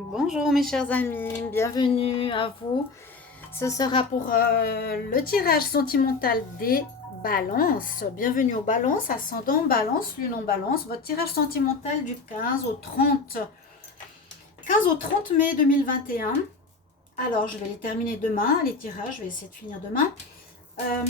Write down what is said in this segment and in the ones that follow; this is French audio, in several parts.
Bonjour mes chers amis, bienvenue à vous. Ce sera pour le tirage sentimental des balances. Bienvenue aux balances, ascendant balance, lune en balance. Votre tirage sentimental du 15 au 30 mai 2021. Alors, je vais les terminer demain, les tirages, je vais essayer de finir demain. Euh,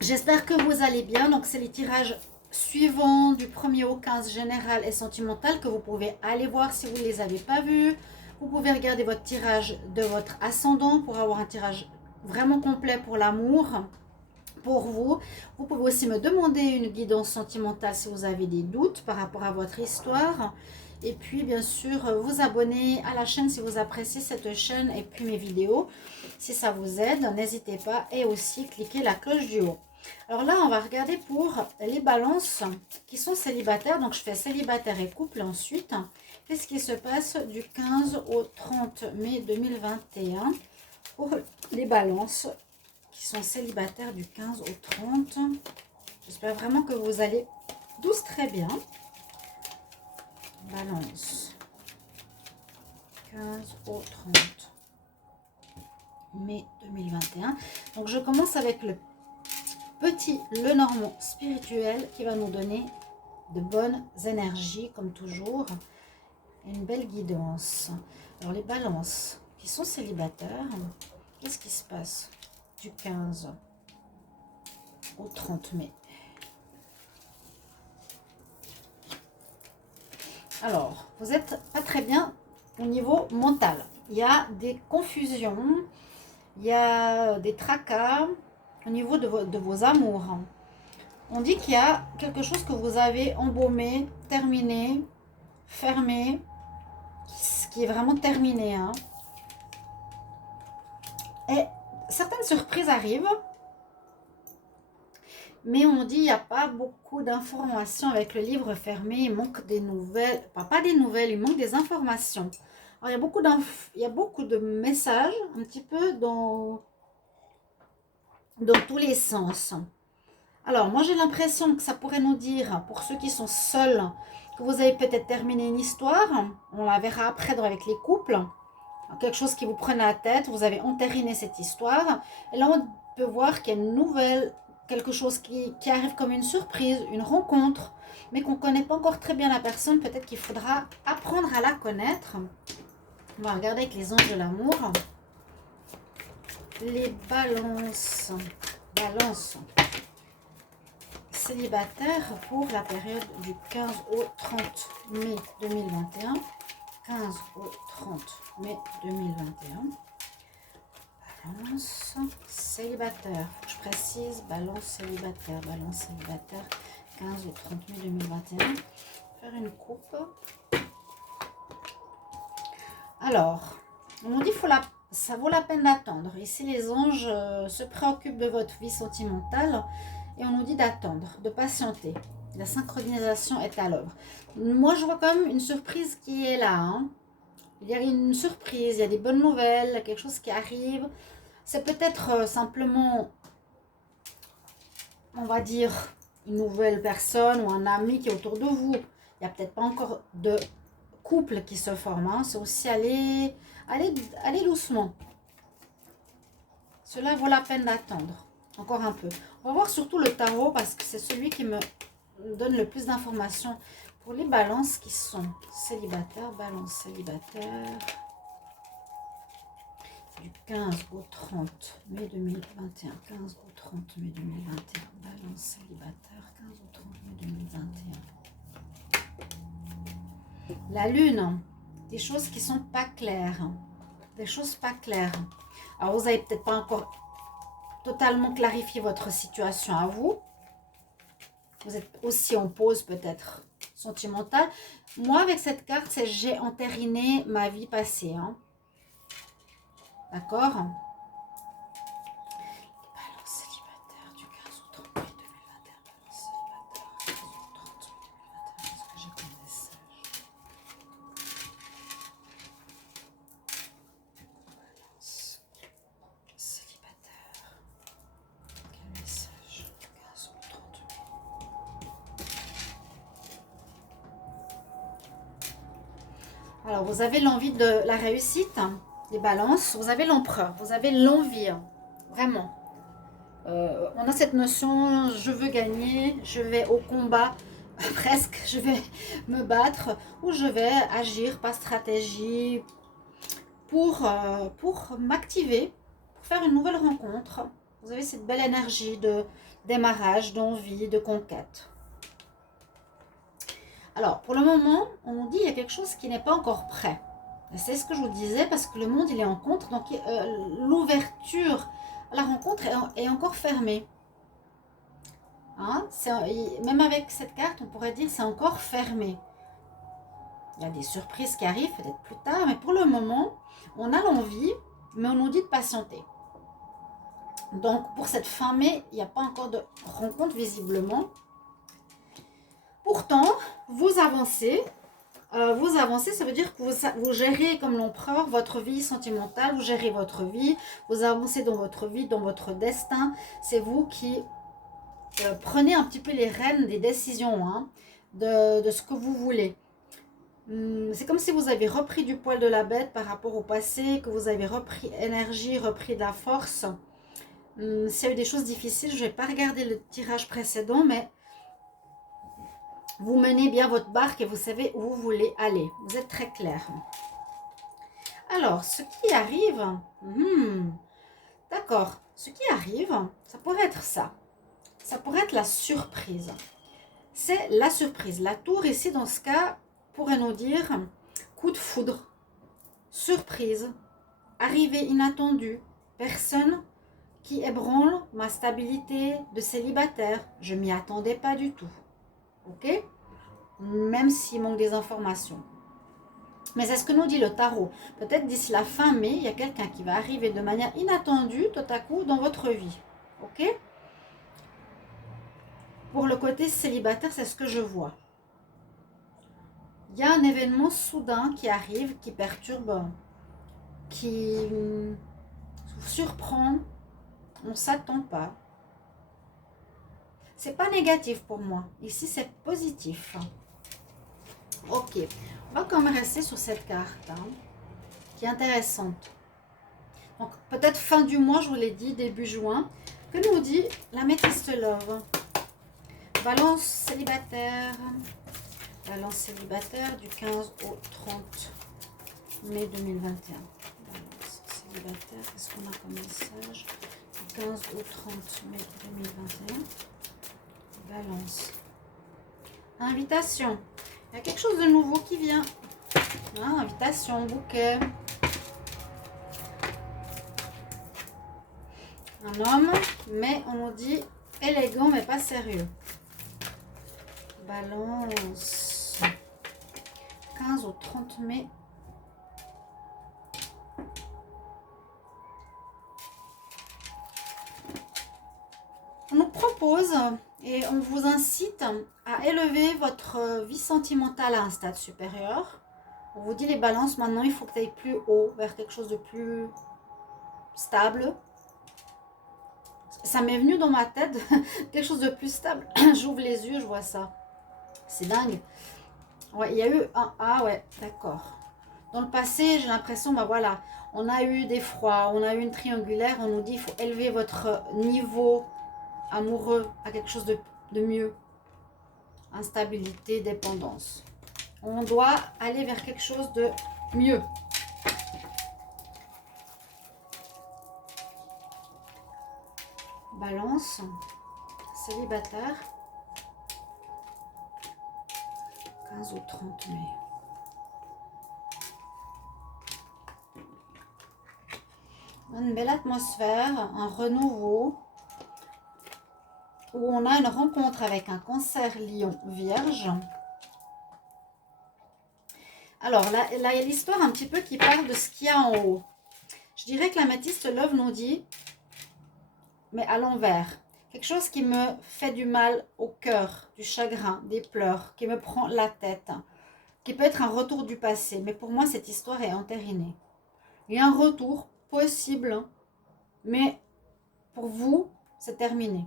J'espère que vous allez bien. Donc, c'est les tirages suivants du 1er au 15 général et sentimental que vous pouvez aller voir si vous ne les avez pas vus. Vous pouvez regarder votre tirage de votre ascendant pour avoir un tirage vraiment complet pour l'amour, pour vous. Vous pouvez aussi me demander une guidance sentimentale si vous avez des doutes par rapport à votre histoire. Et puis, bien sûr, vous abonner à la chaîne si vous appréciez cette chaîne et puis mes vidéos. Si ça vous aide, n'hésitez pas. Et aussi, cliquez la cloche du haut. Alors là, on va regarder pour les balances qui sont célibataires. Donc, je fais célibataire et couple ensuite. Qu'est-ce qui se passe du 15 au 30 mai 2021 pour les balances qui sont célibataires du 15 au 30. J'espère vraiment que vous allez tous très bien. Balance 15 au 30 mai 2021. Donc, je commence avec le petit Lenormand spirituel qui va nous donner de bonnes énergies comme toujours et une belle guidance. Alors les balances qui sont célibataires, qu'est-ce qui se passe du 15 au 30 mai? Alors, vous n'êtes pas très bien au niveau mental. Il y a des confusions, il y a des tracas au niveau de vos amours. On dit qu'il y a quelque chose que vous avez embaumé, terminé, fermé, qui est vraiment terminé. Hein. Et certaines surprises arrivent, mais on dit qu'il n'y a pas beaucoup d'informations avec le livre fermé. Il manque des nouvelles, pas des nouvelles, il manque des informations. Alors, il y a beaucoup de messages, un petit peu dans tous les sens. Alors, moi, j'ai l'impression que ça pourrait nous dire, pour ceux qui sont seuls, que vous avez peut-être terminé une histoire. On la verra après avec les couples. Quelque chose qui vous prenne à la tête, vous avez entériné cette histoire. Et là, on peut voir qu'il y a une nouvelle, quelque chose qui arrive comme une surprise, une rencontre, mais qu'on ne connaît pas encore très bien la personne. Peut-être qu'il faudra apprendre à la connaître. On va regarder avec les anges de l'amour. Les balances. Balance. Célibataire pour la période du 15 au 30 mai 2021. 15 au 30 mai 2021. Balance célibataire. Je précise, balance célibataire. Balance célibataire 15 au 30 mai 2021. Faire une coupe. Alors, on dit que ça vaut la peine d'attendre. Ici, les anges se préoccupent de votre vie sentimentale. Et on nous dit d'attendre, de patienter. La synchronisation est à l'œuvre. Moi, je vois quand même une surprise qui est là. Hein. Il y a une surprise, il y a des bonnes nouvelles, quelque chose qui arrive. C'est peut-être simplement, on va dire, une nouvelle personne ou un ami qui est autour de vous. Il n'y a peut-être pas encore de couple qui se forme. Hein. C'est aussi aller doucement. Cela vaut la peine d'attendre. Encore un peu. On va voir surtout le tarot parce que c'est celui qui me donne le plus d'informations pour les balances qui sont célibataires. Balance célibataire du 15 au 30 mai 2021. 15 au 30 mai 2021. Balance célibataire 15 au 30 mai 2021. La lune. Des choses qui sont pas claires. Des choses pas claires. Alors vous n'avez peut-être pas encore totalement clarifié votre situation à vous. Vous êtes aussi en pause peut-être sentimentale. Moi avec cette carte, c'est j'ai entériné ma vie passée. Hein. D'accord? Balance célibataire du 15 au 30 mai 2021. Balance célibataire 15 au 30 mai 2021. Est-ce que j'ai comme message? Balance célibataire. Quel message? 15 au 30 mai. Alors, vous avez l'envie de la réussite, les balances. Vous avez l'empereur, vous avez l'envie, vraiment. On a cette notion, je veux gagner, je vais au combat, presque, je vais me battre, ou je vais agir par stratégie pour m'activer, pour faire une nouvelle rencontre. Vous avez cette belle énergie de démarrage, d'envie, de conquête. Alors, pour le moment, on nous dit qu'il y a quelque chose qui n'est pas encore prêt. C'est ce que je vous disais, parce que le monde, il est en contre, donc l'ouverture à la rencontre est encore fermée. Hein, même avec cette carte, on pourrait dire c'est encore fermé. Il y a des surprises qui arrivent peut-être plus tard, mais pour le moment, on a l'envie, mais on nous dit de patienter. Donc, pour cette fin mai, il n'y a pas encore de rencontre visiblement. Pourtant, vous avancez. Ça veut dire que vous gérez comme l'empereur votre vie sentimentale, vous gérez votre vie, vous avancez dans votre vie, dans votre destin. C'est vous qui prenez un petit peu les rênes des décisions, hein, de ce que vous voulez. C'est comme si vous avez repris du poil de la bête par rapport au passé, que vous avez repris énergie, repris de la force. S'il y a eu des choses difficiles, je ne vais pas regarder le tirage précédent, mais vous menez bien votre barque et vous savez où vous voulez aller. Vous êtes très clair. Alors, ce qui arrive, d'accord, ce qui arrive, ça pourrait être ça. Ça pourrait être la surprise. C'est la surprise. La tour ici, dans ce cas, pourrait nous dire coup de foudre, surprise, arrivée inattendue, personne qui ébranle ma stabilité de célibataire. Je m'y attendais pas du tout. Ok? Même s'il manque des informations. Mais c'est ce que nous dit le tarot. Peut-être d'ici la fin mai, il y a quelqu'un qui va arriver de manière inattendue, tout à coup, dans votre vie. Ok? Pour le côté célibataire, c'est ce que je vois. Il y a un événement soudain qui arrive, qui perturbe, qui vous surprend. On ne s'attend pas. C'est pas négatif pour moi. Ici, c'est positif. Ok. On va quand même rester sur cette carte, hein, qui est intéressante. Donc, peut-être fin du mois, je vous l'ai dit, début juin. Que nous dit l'améthyste love? Balance célibataire. Balance célibataire du 15 au 30 mai 2021. Balance célibataire, qu'est-ce qu'on a comme message? Du 15 au 30 mai 2021. Balance. Invitation. Il y a quelque chose de nouveau qui vient. Hein, invitation, bouquet. Un homme, mais on nous dit élégant mais pas sérieux. Balance. 15 au 30 mai. On nous propose et on vous incite à élever votre vie sentimentale à un stade supérieur. On vous dit les balances, maintenant il faut que tu ailles plus haut, vers quelque chose de plus stable. Ça m'est venu dans ma tête, quelque chose de plus stable. J'ouvre les yeux, je vois ça. C'est dingue. Ouais, il y a eu un... Ah ouais, d'accord. Dans le passé, j'ai l'impression, bah voilà, on a eu des froids, on a eu une triangulaire, on nous dit il faut élever votre niveau amoureux à quelque chose de mieux. Instabilité, dépendance. On doit aller vers quelque chose de mieux. Balance, célibataire, 15 au 30 mai. Une belle atmosphère, un renouveau, où on a une rencontre avec un cancer lion vierge. Alors là, il y a l'histoire un petit peu qui parle de ce qu'il y a en haut. Je dirais que l'améthyste love nous dit, mais à l'envers, quelque chose qui me fait du mal au cœur, du chagrin, des pleurs, qui me prend la tête, qui peut être un retour du passé. Mais pour moi, cette histoire est entérinée. Il y a un retour possible, mais pour vous, c'est terminé.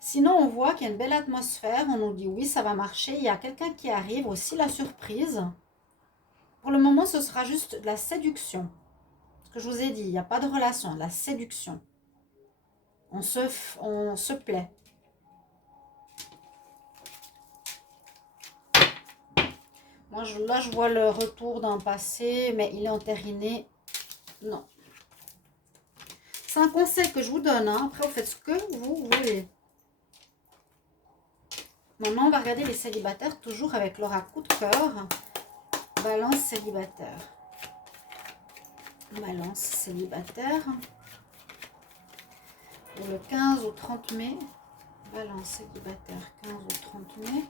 Sinon, on voit qu'il y a une belle atmosphère. On nous dit oui, ça va marcher. Il y a quelqu'un qui arrive, aussi la surprise. Pour le moment, ce sera juste de la séduction. Ce que je vous ai dit, il n'y a pas de relation, de la séduction. On se plaît. Moi, là, je vois le retour d'un passé, mais il est entériné. Non. C'est un conseil que je vous donne. Hein. Après, vous faites ce que vous voulez. Maintenant, on va regarder les célibataires, toujours avec leur coup de cœur. Balance célibataire. Balance célibataire. Pour le 15 au 30 mai. Balance célibataire, 15 au 30 mai.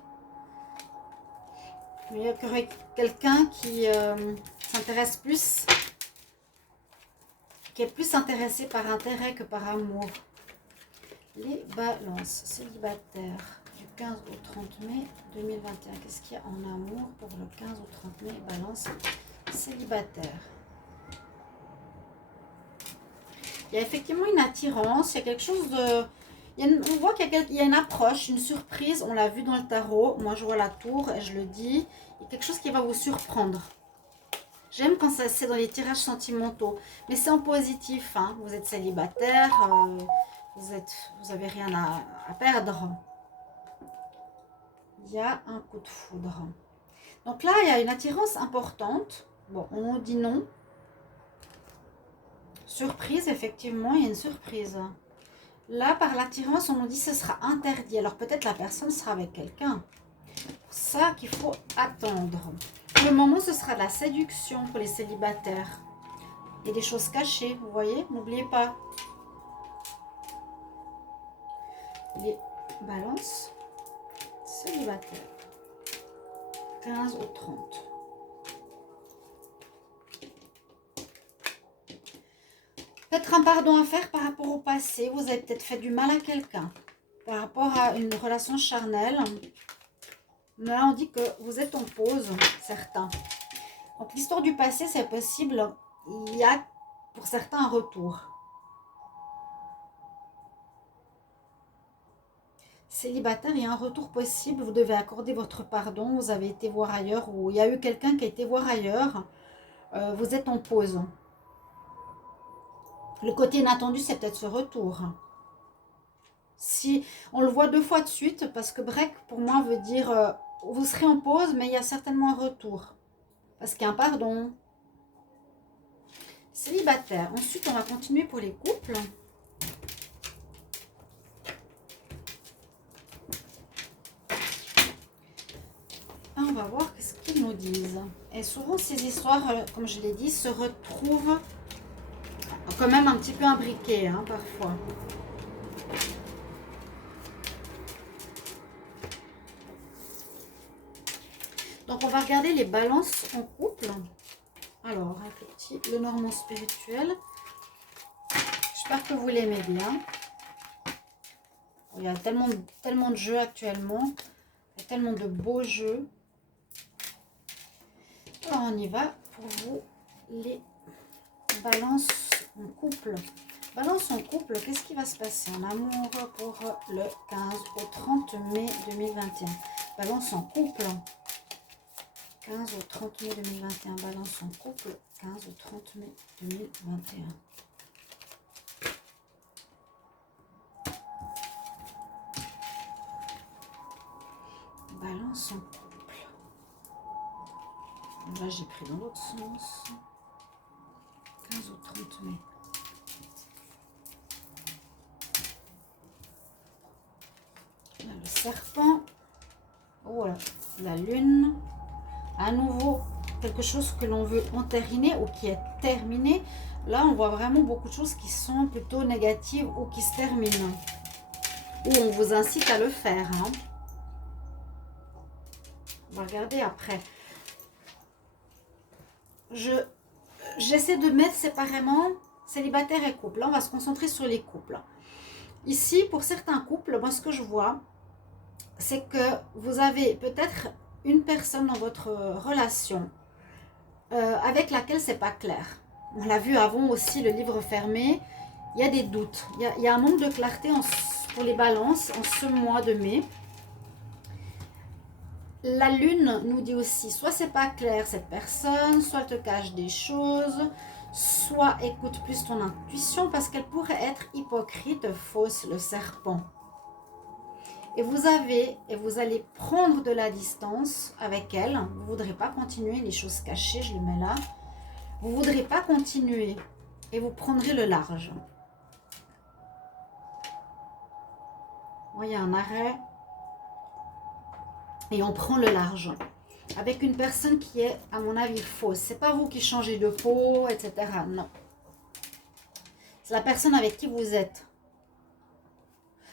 Il y aurait quelqu'un qui s'intéresse plus, qui est plus intéressé par intérêt que par amour. Les balances célibataires du 15 au 30 mai 2021. Qu'est-ce qu'il y a en amour pour le 15 au 30 mai? Balance célibataire. Il y a effectivement une attirance, il y a quelque chose de... on voit qu'il y a une approche, une surprise, on l'a vu dans le tarot. Moi, je vois la tour et je le dis. Il y a quelque chose qui va vous surprendre. J'aime quand c'est dans les tirages sentimentaux. Mais c'est en positif. Hein. Vous êtes célibataire, vous avez rien à perdre. Il y a un coup de foudre. Donc là, il y a une attirance importante. Bon, on nous dit non. Surprise, effectivement, il y a une surprise. Là, par l'attirance, on nous dit que ce sera interdit. Alors peut-être la personne sera avec quelqu'un. C'est ça qu'il faut attendre. Pour le moment, ce sera de la séduction pour les célibataires. Et des choses cachées, vous voyez. N'oubliez pas. Les balances célibataires. 15 au 30. Peut-être un pardon à faire par rapport au passé. Vous avez peut-être fait du mal à quelqu'un. Par rapport à une relation charnelle. Là, on dit que vous êtes en pause, certains. Donc, l'histoire du passé, c'est possible. Il y a, pour certains, un retour. Célibataire, il y a un retour possible. Vous devez accorder votre pardon. Vous avez été voir ailleurs ou il y a eu quelqu'un qui a été voir ailleurs. Vous êtes en pause. Le côté inattendu, c'est peut-être ce retour. Si on le voit 2 fois de suite, parce que break, pour moi, veut dire vous serez en pause, mais il y a certainement un retour. Parce qu'il y a un pardon. Célibataire. Ensuite, on va continuer pour les couples. On va voir ce qu'ils nous disent. Et souvent, ces histoires, comme je l'ai dit, se retrouvent quand même un petit peu imbriquées, hein, parfois. Donc, on va regarder les balances en couple. Alors, un petit le Normand spirituel. J'espère que vous l'aimez bien. Il y a tellement de jeux actuellement. Il y a tellement de beaux jeux. Alors, on y va pour vous, les balances en couple. Balance en couple, qu'est-ce qui va se passer en amour pour le 15 au 30 mai 2021? Balance en couple. 15 au 30 mai 2021. Balance en couple. 15 au 30 mai 2021. Balance en couple. Là, j'ai pris dans l'autre sens. 15 au 30 mai. Là, le serpent. Voilà, la lune. À nouveau, quelque chose que l'on veut entériner ou qui est terminé. Là, on voit vraiment beaucoup de choses qui sont plutôt négatives ou qui se terminent. Ou on vous incite à le faire. Hein. On va regarder après. J'essaie de mettre séparément célibataire et couple. Là, on va se concentrer sur les couples. Ici, pour certains couples, moi, ce que je vois, c'est que vous avez peut-être une personne dans votre relation avec laquelle c'est pas clair. On l'a vu avant aussi, le livre fermé. Il y a des doutes. Il y a un manque de clarté pour les balances en ce mois de mai. La lune nous dit aussi, soit c'est pas clair cette personne, soit elle te cache des choses, soit écoute plus ton intuition parce qu'elle pourrait être hypocrite, fausse, le serpent. Et vous allez prendre de la distance avec elle. Vous ne voudrez pas continuer les choses cachées, je le mets là. Vous ne voudrez pas continuer et vous prendrez le large. Il y a un arrêt et on prend le large. Avec une personne qui est, à mon avis, fausse. Ce n'est pas vous qui changez de peau, etc. Non. C'est la personne avec qui vous êtes.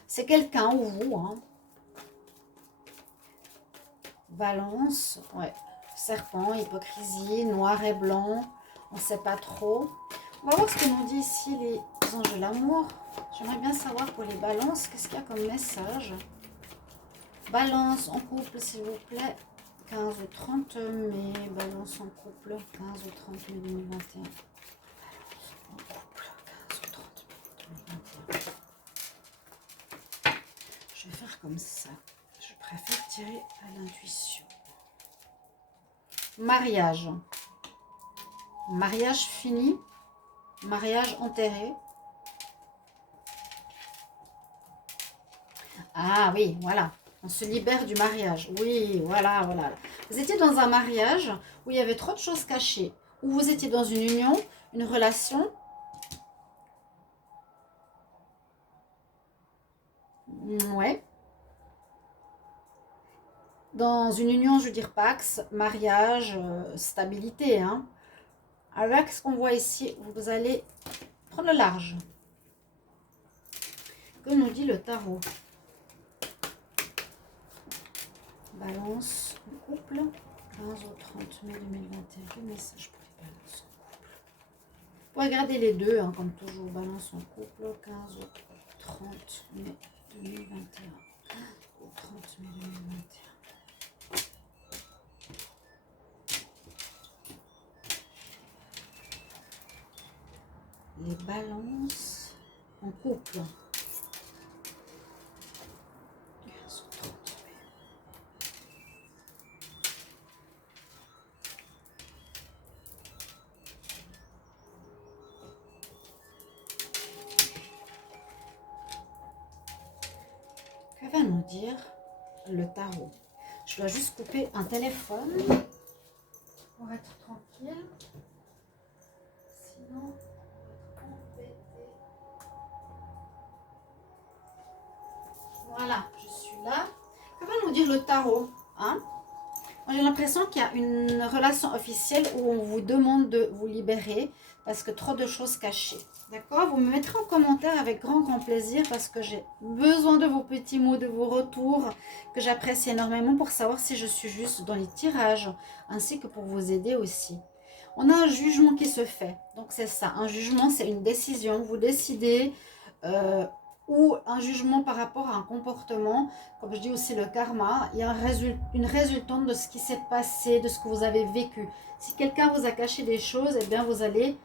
C'est quelqu'un ou vous, hein. Balance, ouais. Serpent, hypocrisie, noir et blanc. On ne sait pas trop. On va voir ce que nous dit ici les anges de l'amour. J'aimerais bien savoir pour les balances, qu'est-ce qu'il y a comme message. Balance en couple, s'il vous plaît. 15 au 30 mai. Balance en couple. 15 au 30 mai 2021. Balance en couple. 15 au 30 mai 2021. Je vais faire comme ça. Je préfère tirer à l'intuition. Mariage. Mariage fini. Mariage enterré. Ah oui, voilà. On se libère du mariage. Oui, voilà, voilà. Vous étiez dans un mariage où il y avait trop de choses cachées. Où vous étiez dans une union, une relation. Ouais. Dans une union, je veux dire Pax, mariage, stabilité. Hein. Avec ce qu'on voit ici, vous allez prendre le large. Que nous dit le tarot? Balance en couple, 15 au 30 mai 2021. Quel message pour les balances en couple? Vous pouvez regarder les deux, hein, comme toujours. Balance en couple, 15 au 30 mai 2021. 15 au 30 mai 2021. Les balances en couple. 15 au 30 mai. Que va nous dire le tarot? Je dois juste couper un téléphone pour être tranquille. Sinon... Voilà, je suis là. Que va nous dire le tarot, hein? Moi, j'ai l'impression qu'il y a une relation officielle où on vous demande de vous libérer parce que trop de choses cachées. D'accord? Vous me mettrez en commentaire avec grand, grand plaisir parce que j'ai besoin de vos petits mots, de vos retours que j'apprécie énormément pour savoir si je suis juste dans les tirages ainsi que pour vous aider aussi. On a un jugement qui se fait. Donc, c'est ça. Un jugement, c'est une décision. Vous décidez... ou un jugement par rapport à un comportement, comme je dis aussi le karma, il y a une résultante de ce qui s'est passé, de ce que vous avez vécu. Si quelqu'un vous a caché des choses, eh bien vous allez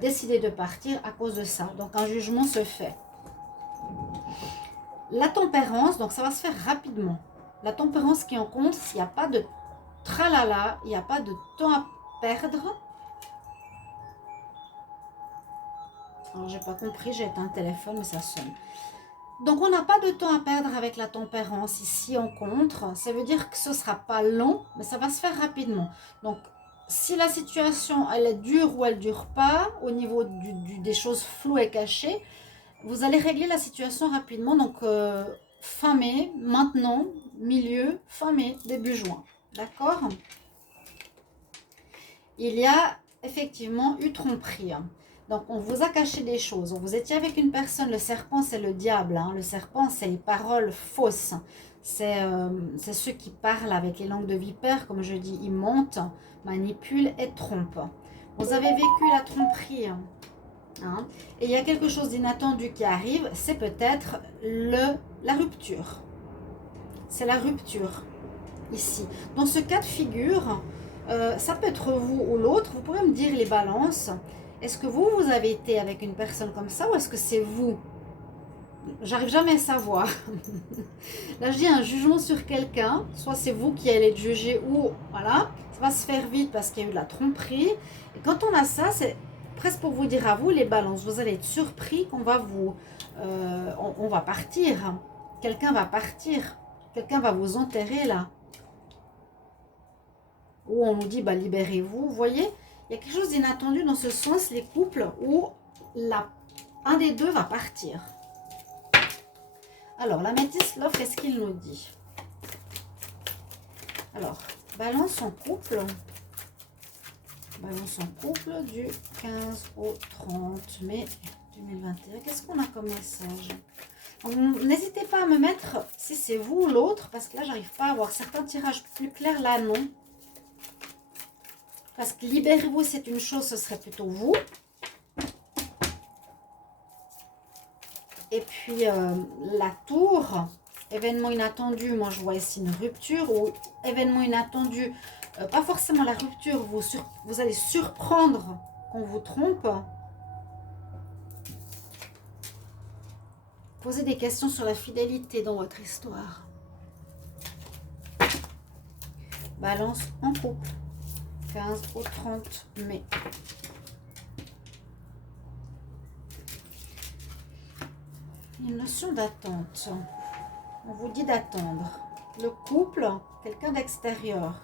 décider de partir à cause de ça. Donc un jugement se fait. La tempérance, donc ça va se faire rapidement. La tempérance qui en compte, il n'y a pas de tralala, il n'y a pas de temps à perdre. Alors, j'ai pas compris, j'ai éteint un téléphone, mais ça sonne. Donc, on n'a pas de temps à perdre avec la tempérance ici en contre. Ça veut dire que ce ne sera pas long, mais ça va se faire rapidement. Donc, si la situation, elle est dure ou elle ne dure pas, au niveau des choses floues et cachées, vous allez régler la situation rapidement. Donc, fin mai, maintenant, milieu, fin mai, début juin. D'accord? Il y a effectivement eu tromperie. Donc, on vous a caché des choses. Vous étiez avec une personne. Le serpent, c'est le diable. Hein. Le serpent, c'est les paroles fausses. C'est ceux qui parlent avec les langues de vipère. Comme je dis, ils mentent, manipulent et trompent. Vous avez vécu la tromperie. Hein. Et il y a quelque chose d'inattendu qui arrive. C'est peut-être la rupture. C'est la rupture. Ici. Dans ce cas de figure, ça peut être vous ou l'autre. Vous pourrez me dire les balances. Est-ce que vous avez été avec une personne comme ça ou est-ce que c'est vous? j'arrive jamais à savoir. Là, je dis un jugement sur quelqu'un. Soit c'est vous qui allez le juger ou voilà, ça va se faire vite parce qu'il y a eu de la tromperie. Et quand on a ça, c'est presque pour vous dire à vous, les balances, vous allez être surpris qu'on va vous... on va partir. Quelqu'un va partir. Quelqu'un va vous enterrer là. Ou on nous dit, bah, libérez-vous. Vous voyez, il y a quelque chose d'inattendu dans ce sens, les couples, où un des deux va partir. Alors, la métisse, l'offre, qu'est-ce qu'il nous dit? Alors, balance en couple. Balance en couple du 15 au 30 mai 2021. Qu'est-ce qu'on a comme message? N'hésitez pas à me mettre si c'est vous ou l'autre, parce que là, j'arrive pas à avoir certains tirages plus clairs. Là, non. Parce que libérez-vous, c'est une chose, ce serait plutôt vous. Et puis, la tour, événement inattendu, moi je vois ici une rupture. Ou événement inattendu, pas forcément la rupture, vous allez surprendre qu'on vous trompe. Posez des questions sur la fidélité dans votre histoire. Balance en couple. 15 au 30 mai. Une notion d'attente. On vous dit d'attendre. Le couple, quelqu'un d'extérieur.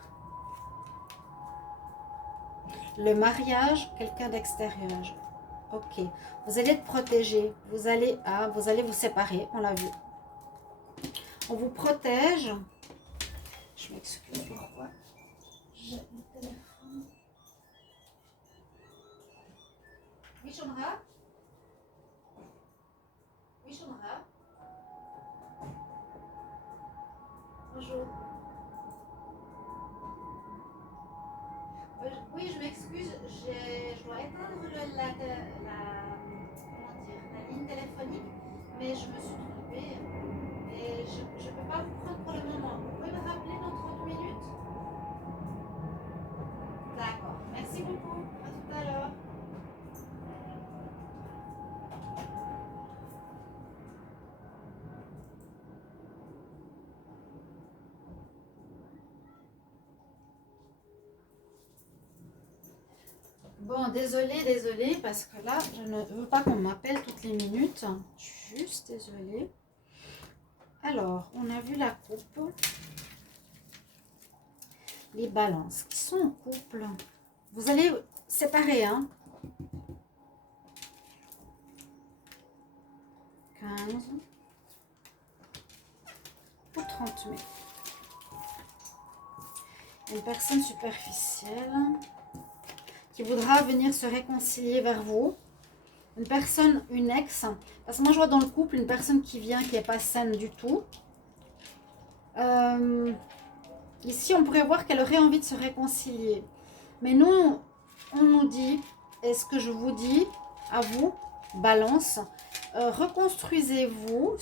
Le mariage, quelqu'un d'extérieur. Ok. Vous allez être protégé. Vous allez vous séparer. On l'a vu. On vous protège. Je m'excuse. Pourquoi j'ai le téléphone. Oui, Chandra. Oui, Chandra. Bonjour. Oui, je m'excuse. Je dois éteindre la ligne téléphonique, mais je me suis trompée. Et je ne peux pas vous prendre pour le moment. Vous pouvez me rappeler dans 30 minutes? D'accord. Merci beaucoup. À tout à l'heure. Bon, désolée, parce que là, je ne veux pas qu'on m'appelle toutes les minutes. Juste désolée. Alors, on a vu la coupe. Les balances qui sont en couple. Vous allez séparer, hein. 15 au 30 mai. Une personne superficielle qui voudra venir se réconcilier vers vous. Une personne, une ex. Parce que moi, je vois dans le couple une personne qui vient, qui n'est pas saine du tout. Ici, on pourrait voir qu'elle aurait envie de se réconcilier. Mais nous, on nous dit, et ce que je vous dis à vous, balance, reconstruisez-vous.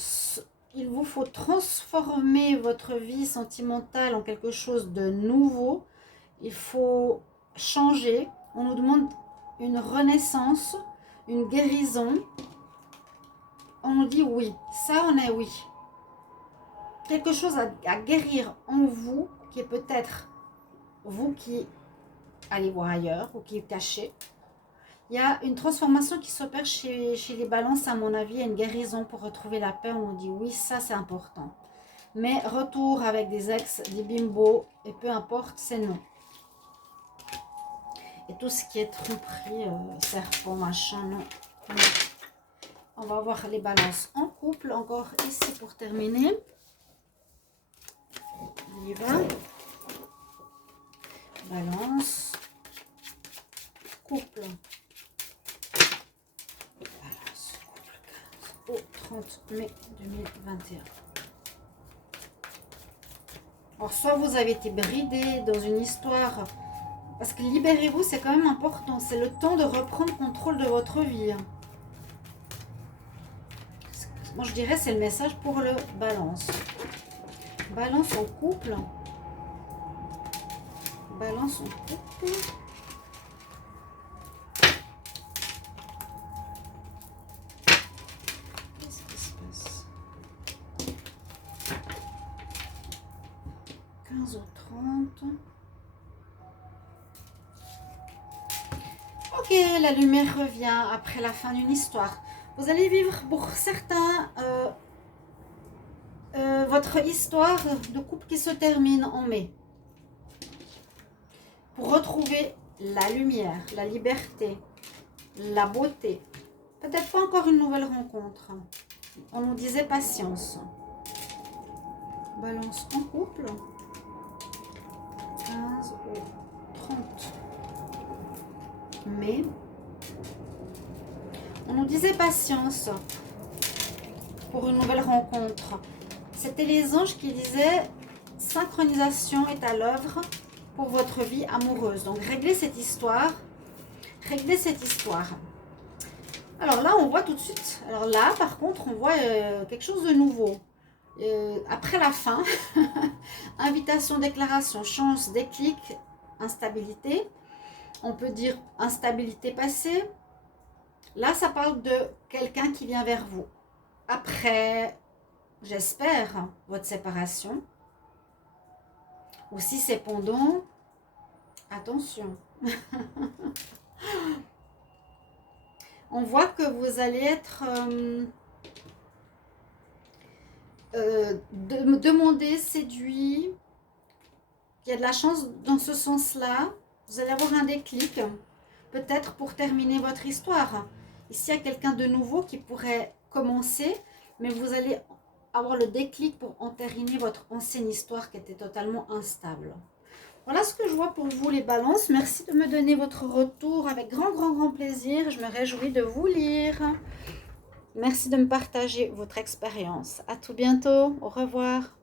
Il vous faut transformer votre vie sentimentale en quelque chose de nouveau. Il faut changer. On nous demande une renaissance, une guérison. On nous dit oui. Ça, on est oui. Quelque chose à guérir en vous, qui est peut-être vous qui allez voir ailleurs ou qui est caché. Il y a une transformation qui s'opère chez les balances, à mon avis. Il y a une guérison pour retrouver la paix. On dit oui, ça c'est important. Mais retour avec des ex, des bimbos, et peu importe, c'est non. Et tout ce qui est tromperie, serpent, machin, non. On va voir les balances en couple, encore ici pour terminer. On y va. Balance. Couple. Balance. Couple 15 au 30 mai 2021. Alors, soit vous avez été bridé dans une histoire, parce que libérez-vous, c'est quand même important. C'est le temps de reprendre contrôle de votre vie. Moi, je dirais c'est le message pour le balance. Balance en couple. Balance en couple. Qu'est-ce qui se passe? suivante. Ok, la lumière revient après la fin d'une histoire. Vous allez vivre pour certains votre histoire de couple qui se termine en mai. Pour retrouver la lumière, la liberté, la beauté. Peut-être pas encore une nouvelle rencontre. On nous disait patience. Balance en couple. 15 au 30 mai. On nous disait patience pour une nouvelle rencontre. C'était les anges qui disaient synchronisation est à l'œuvre pour votre vie amoureuse. Donc réglez cette histoire. Réglez cette histoire. Alors là, on voit tout de suite. Alors là, par contre, on voit quelque chose de nouveau. Après la fin, invitation, déclaration, chance, déclic, instabilité. On peut dire instabilité passée. Là, ça parle de quelqu'un qui vient vers vous. Après, j'espère, votre séparation. Ou si c'est pendant, attention. On voit que vous allez être demandé, séduit. Il y a de la chance dans ce sens-là. Vous allez avoir un déclic, peut-être pour terminer votre histoire. Ici, il y a quelqu'un de nouveau qui pourrait commencer, mais vous allez avoir le déclic pour entériner votre ancienne histoire qui était totalement instable. Voilà ce que je vois pour vous les balances. Merci de me donner votre retour avec grand plaisir. Je me réjouis de vous lire. Merci de me partager votre expérience. À tout bientôt. Au revoir.